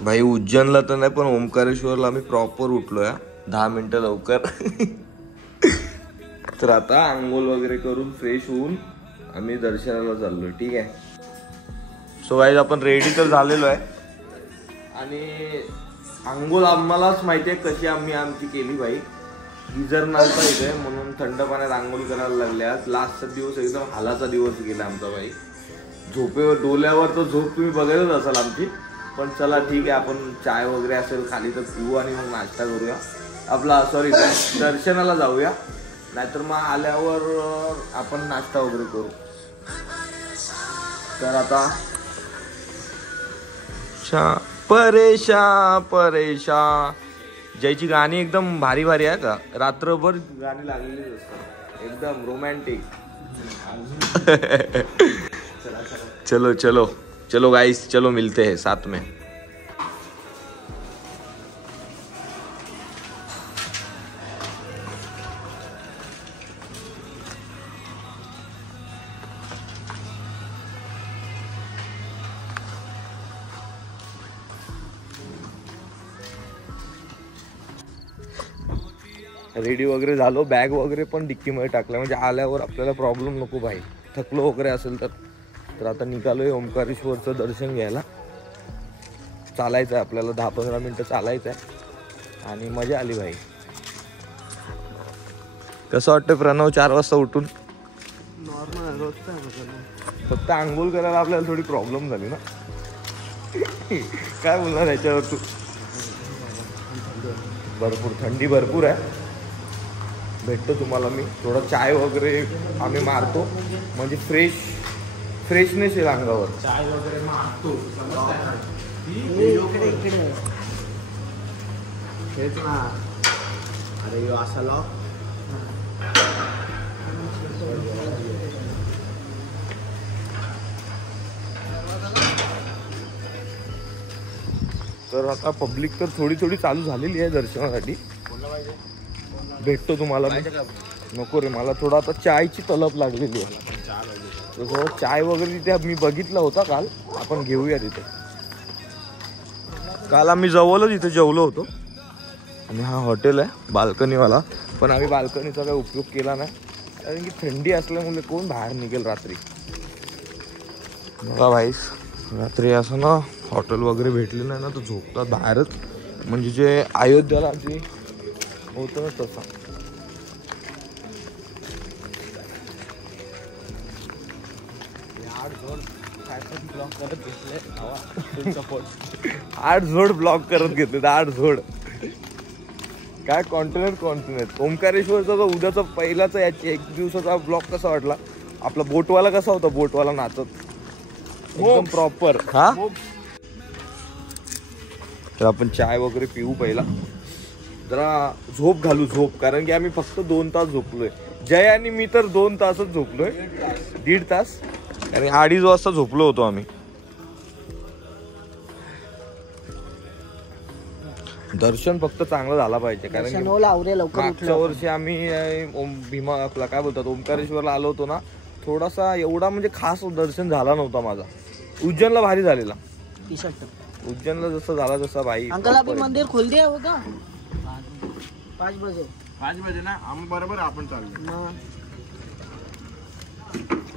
भाई उज्जैनला तर नाही पण ओंकारेश्वरला आम्ही प्रॉपर उठलोय 10 मिनिटं लवकर. तर आता आंघोळ वगैरे करून फ्रेश होऊन आम्ही दर्शनाला चाललोय. ठीक आहे. सो गाईज आपण रेडी तर झालेलो आहे आणि आंघोळ आम्हालाच माहिती आहे कशी आम्ही आमची केली भाई. गिझर नव्हता इथे म्हणून थंड पाण्यात आंघोळ करायला लागले. आज लास्टचा दिवस एकदम हालाचा दिवस गेला आमचा भाई. झोपेवर डोल्यावर तर झोप तुम्ही बघतच असाल आमची. पण चला ठीक आहे, आपण चाय वगैरे असेल खाली तर पिऊ आणि मग नाश्ता करूया. आपला सॉरी दर्शनाला जाऊया, नाहीतर मग आल्यावर आपण नाश्ता वगैरे करू. तर आता परेशा परेशा ज्याची गाणी एकदम भारी भारी आहे का, रात्रभर गाणी लागलेली असतात एकदम रोमॅन्टिक. चलो चलो चलो गाइस, चलो मिलते हैं साथ में. रेडी वगैरे झालो, बॅग वगैरे पण डिक्कीमध्ये टाकल्या म्हणजे आल्यावर आपल्याला प्रॉब्लेम नको भाई. थकलो वगैरे असेल तर आता निघालोय ओंकारेश्वरचं दर्शन घ्यायला. चालायचं आहे आपल्याला, 10-15 मिनटं चालायचं आहे आणि मजा आली भाई. कसं वाटतं प्रणव 4 वाजता उठून? नॉर्मल रोजचा फक्त आंघोळ करायला आपल्याला थोडी प्रॉब्लेम झाली ना. काय बोलणार याच्यावर तू? भरपूर थंडी भरपूर आहे. भेटतो तुम्हाला मी, थोडा चाय वगैरे आम्ही मारतो म्हणजे फ्रेशनेस येईल अंगावर. चाय वगैरे मारतो हेच ना. अरे यो असा लॉक. तर आता पब्लिक तर थोडी थोडी चालू झालेली आहे दर्शनासाठी. भेटतो तुम्हाला मी. नको रे, मला थोडा आता चायची तलब लागलेली आहे. तर चाय वगैरे तिथे मी बघितला होता काल, आपण घेऊया तिथे. काल आम्ही जवळच इथे जेवलो होतो आणि हा हॉटेल आहे बाल्कनीवाला, पण आम्ही बाल्कनीचा काही उपयोग केला नाही कारण की थंडी असल्यामुळे कोण बाहेर निघेल रात्री. बघा भाई, रात्री असं ना हॉटेल वगैरे भेटले नाही ना तर झोपतात बाहेरच. म्हणजे जे अयोध्याला जे होतं ना तसं. 8 झोड ब्लॉक करत घेतले. 8 झोड काय कॉन्टिनेंट. ओंकारेश्वरचा जो उद्याचा पहिलाच याची 1 दिवसाचा ब्लॉक कसा वाटला? आपला बोटवाला कसा होता? बोटवाला नाचत एकदम प्रॉपर. हा, तर आपण चाय वगैरे पिऊ पहिला, जरा झोप घालू. झोप कारण की आम्ही फक्त 2 तास झोपलोय. जय आणि मी तर 2 तासच झोपलोय, 1.5 तास. आणि 2:30 वाजता झोपलो होतो आम्ही. दर्शन फक्त चांगलं झाला पाहिजे कारण की मागच्या वर्षी आम्ही भीमा आपला काय बोलतात ओंकारेश्वरला आलो होतो ना, थोडासा एवढा म्हणजे खास दर्शन झाला नव्हता माझा. उज्जैनला भारी झालेला. उज्जैनला जसं झाला तसा भाई. अंकल अभी मंदिर खुल दिया होगा 5 बजे ना. आम्ही बरोबर आपण चाललो.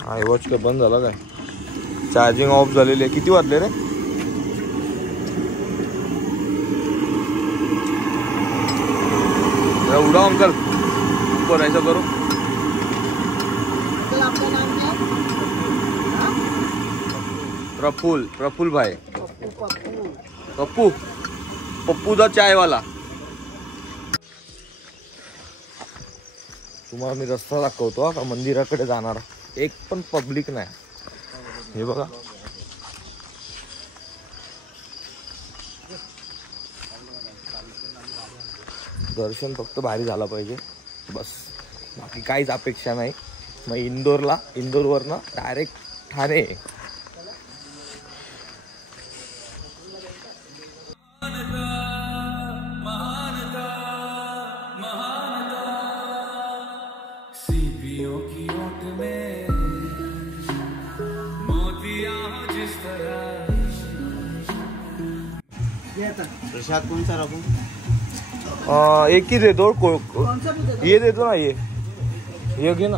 आय वॉच का बंद झाला काय? चार्जिंग ऑफ झालेली आहे. किती वाजले रे? उड़ा अंकल ऊपर ऐसा करो. अंकल आपका नाम क्या है? प्रफुल भाई. पप्पू दा चाय वाला. तुम्हाला मी रस्ता दाखवतो का मंदिराकडे जाणारा. एक पण पब्लिक नाही. हे बघा, दर्शन फक्त भारी झाला पाहिजे बस, बाकी काहीच अपेक्षा नाही. मग इंदोरवरनं डायरेक्ट ठाणे. प्रसाद कौन सा रखूं? एक ही दे दो. ये दे दो ना. ये घे ना.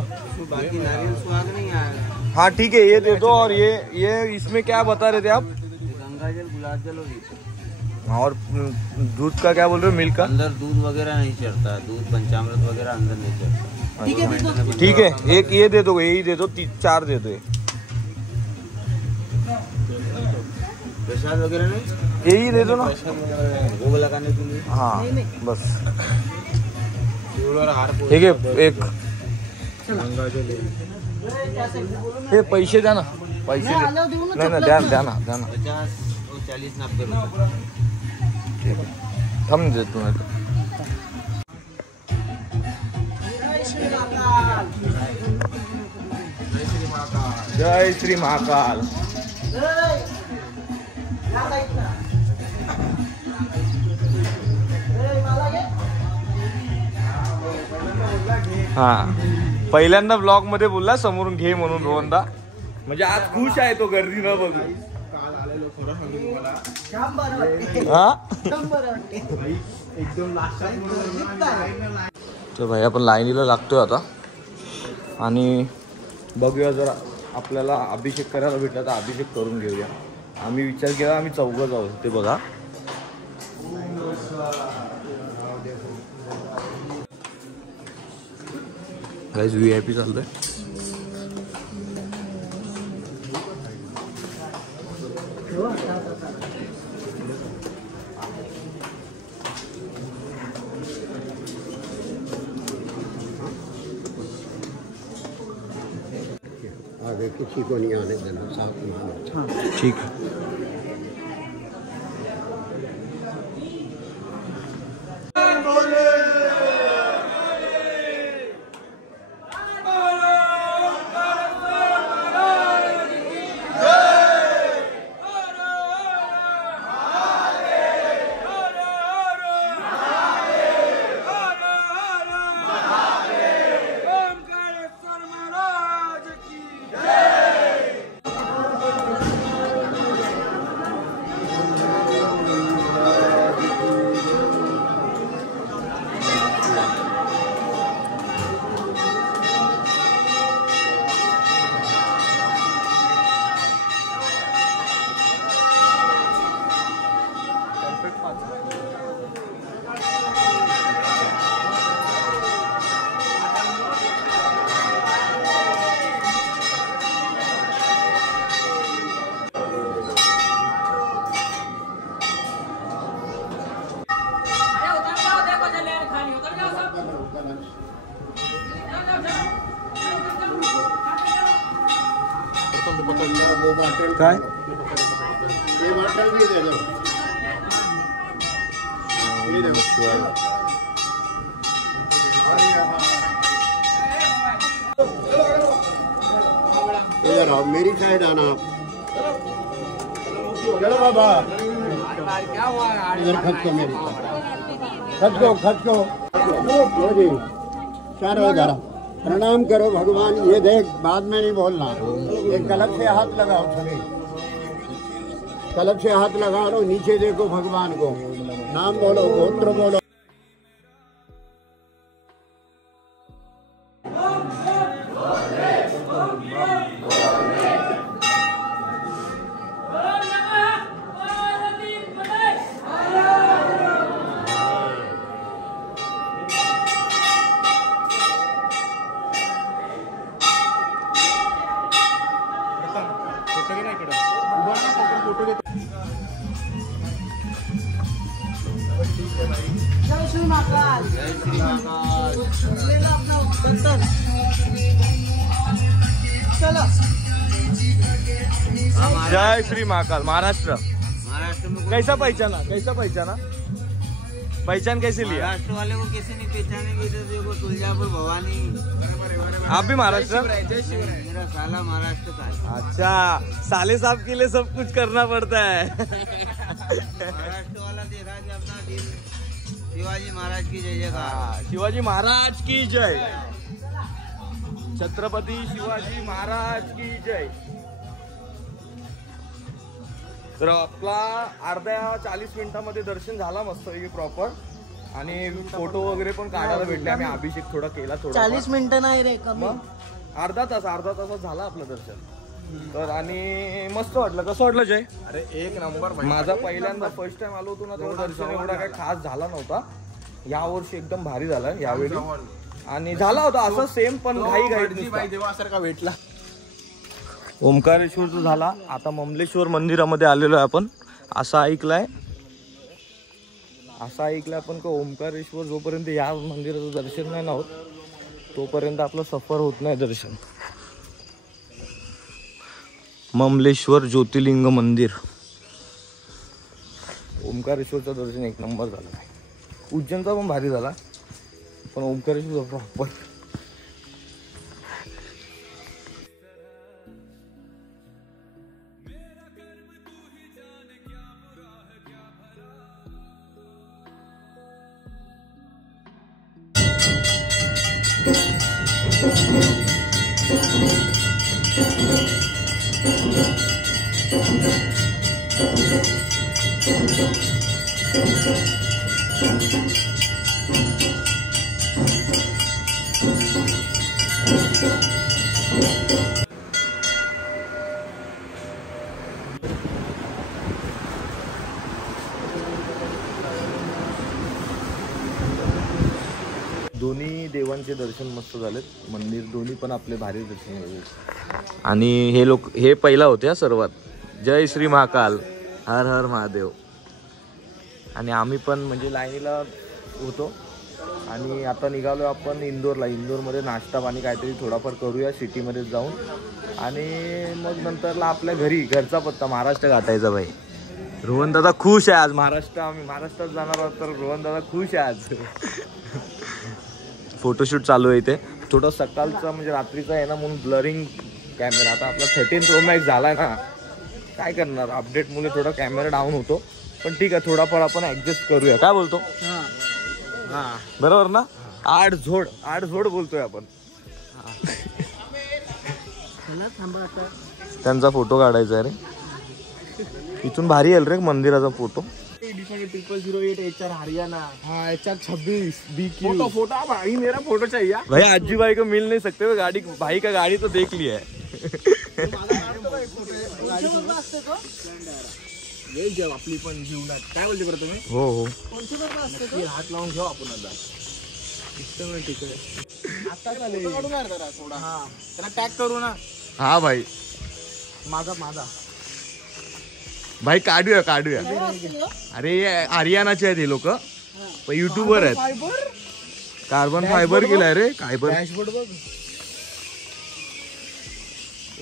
बाकी नारियल स्वाद नहीं आएगा. हाँ ठीक है, ये दे दो. और ये इसमें क्या बता रहे थे आप? गंगा जल, गुलाब जल और दूध का क्या बोल रहे हो? मिल्क का अंदर दूध वगैरह नहीं चढ़ता. दूध पंचामृत वगैरह अंदर नहीं चढ़ता. ठीक है. एक ये दे दो. यही दे दो. 4 दे दो. प्रसाद वगैरह नहीं, यही दे दो ना. भोग लगाने के लिए. हाँ बस और हार ठीक है. एक हे पैसे द्या ना. पैसे नाही ना. द्या ना. 50 और 40 90 रुपये. ठीक आहे. थांब देतो नाही तर. जय श्री महाकाल. हा पहिल्यांदा ब्लॉग मध्ये बोलला समोरून घे म्हणून रोहनदा. म्हणजे आज खुश आहे तो गर्दी न बघू. तर भाई आपण लाईनीला लागतोय आता. आणि बघूया जरा आपल्याला अभिषेक करायला भेटला तर अभिषेक करून घेऊया. आम्ही विचार केला आम्ही 4 जाऊ. ते बघा गाइस VIP चालतोय. आगे किसी को नहीं आने देना. साथ में. ठीक है. काय ये बॉटल भी दे दो. इधर आओ, मेरी साइड आना आप. चलो बाबा इधर खच को. मेरी खच को. जी चारों जरा प्रणाम करो भगवान. ये देख बाद में नहीं बोलना. एक कलश से हाथ लगाओ. सभी कलश से हाथ लगा लो. नीचे देखो भगवान को. नाम बोलो, गोत्र बोलो. जय श्री महाकाल. जय श्री महाकाल. महाराष्ट्र. महाराष्ट्र में कैसा पहचाना? कैसा पहचाना? पहचान कैसे लिया? महाराष्ट्र वाले को कैसे नहीं पहचानेंगे? इधर देखो तुलजापुर भवानी। आप भी महाराष्ट्र? मेरा साला महाराष्ट्र का है। अच्छा, साले साहब के लिए सब कुछ करना पड़ता है। महाराष्ट्र वाला देखा कि अपना दिल शिवाजी महाराज की जय जयकार। शिवाजी महाराज की जय, छत्रपती शिवाजी महाराज की जय. तर आपला अर्ध्या 40 मिनिटांमध्ये दर्शन झाला मस्त प्रॉपर आणि फोटो वगैरे पण काढायला भेटले. आम्ही अभिषेक थोडा केला, थोडा 40 मिनिटं नाही रे, मग अर्धा तासात झाला आपलं दर्शन. तर आणि मस्त वाटलं. कसं वाटलं जय? अरे एक नंबर. माझा पहिल्यांदा फर्स्ट टाइम आलो होतो ना, तेव्हा दर्शन एवढा काही खास झाला नव्हता. या वर्षी एकदम भारी झाला यावेळी, आणि झाला होता असं सेम पण घाई देवासारखा भेटला. ओंकारेश्वरचं झाला. आता ममलेश्वर मंदिरामध्ये आलेलो आहे आपण. असं ऐकलंय आपण का ओंकारेश्वर जोपर्यंत या मंदिराचं दर्शन नाही ना होत तोपर्यंत आपलं सफर होत नाही दर्शन. ममलेश्वर ज्योतिर्लिंग मंदिर, ओंकारेश्वरचं दर्शन एक नंबर झालं. उज्जैनचा पण भारी झाला, पण ओंकारेश्वर प्रॉपर. दोन्ही देवांचे दर्शन मस्त झालेत. मंदिर दोन्ही पण आपले भारी दर्शन झाले. आणि हे पहिला होते सर्वात. जय श्री महाकाल, हर हर महादेव. आणि आम्ही पण म्हणजे लाईनीला होतो आणि आता निघालो आपण इंदोरला. इंदोरमध्ये नाश्ता पाणी काहीतरी थोडाफार करूया सिटीमध्ये जाऊन, आणि मग नंतरला आपल्या घरचा पत्ता महाराष्ट्र गाठायचा. भाई रोहन दादा खुश आहे आज. आम्ही महाराष्ट्रात जाणार आहोत तर रोहन दादा खुश आहे आज. फोटोशूट चालू आहे इथे. थोडं सकाळचा म्हणजे रात्रीचा आहे ना म्हणून ब्लरिंग कॅमेरा. आता आपला 13 Pro Max झालाय ना, काय करणार, अपडेटमुळे थोडा कॅमेरा डाऊन होतो, पण ठीक आहे थोडाफार आपण ऍडजस्ट करूया. काय बोलतो? बरोबर ना? आठ झोड बोलतोय आपण. त्यांचा फोटो काढायचा रे. इथून भारी येईल रे मंदिराचा फोटो. 0008 HR हरियाणा. हाँ HR 26 BQ. फोटो भाई मेरा फोटो चाहिए भाई आजी भाई को मिल नहीं सकते वो गाड़ी. भाई का गाड़ी तो देख लिया है. आपली पण जीवनात काय बोलते बरं तुम्ही? हो हात लावून घेऊ आपण आता. आता थोडा त्याला टॅग करू ना. हा भाई माझा भाई काढूया. अरे हरियाणाचे आहेत हे लोक, युट्यूबर आहेत. कार्बन फायबर केलाय रे. काय डॅशबोर्ड बघ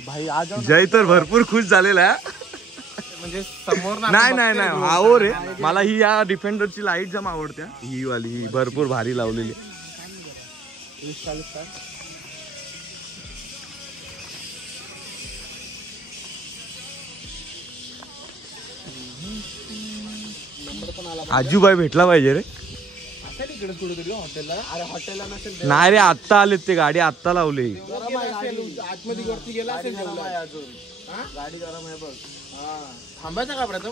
भाई. आज जय तर भरपूर खुश झालेला आहे. म्हणजे समोर नाही हो रे, मला ही या डिफेंडरची लाईट जाम आवडते. ही वाली ही भरपूर भारी लावलेली. आजूबाई भेटला पाहिजे रे. नाही रे, आत्ता आलेत ते. गाडी आत्ता लावली. आतमध्ये वरती गेला असेल अजून. गाडी गरम आहे बघ. थांबायचं का प्रथम?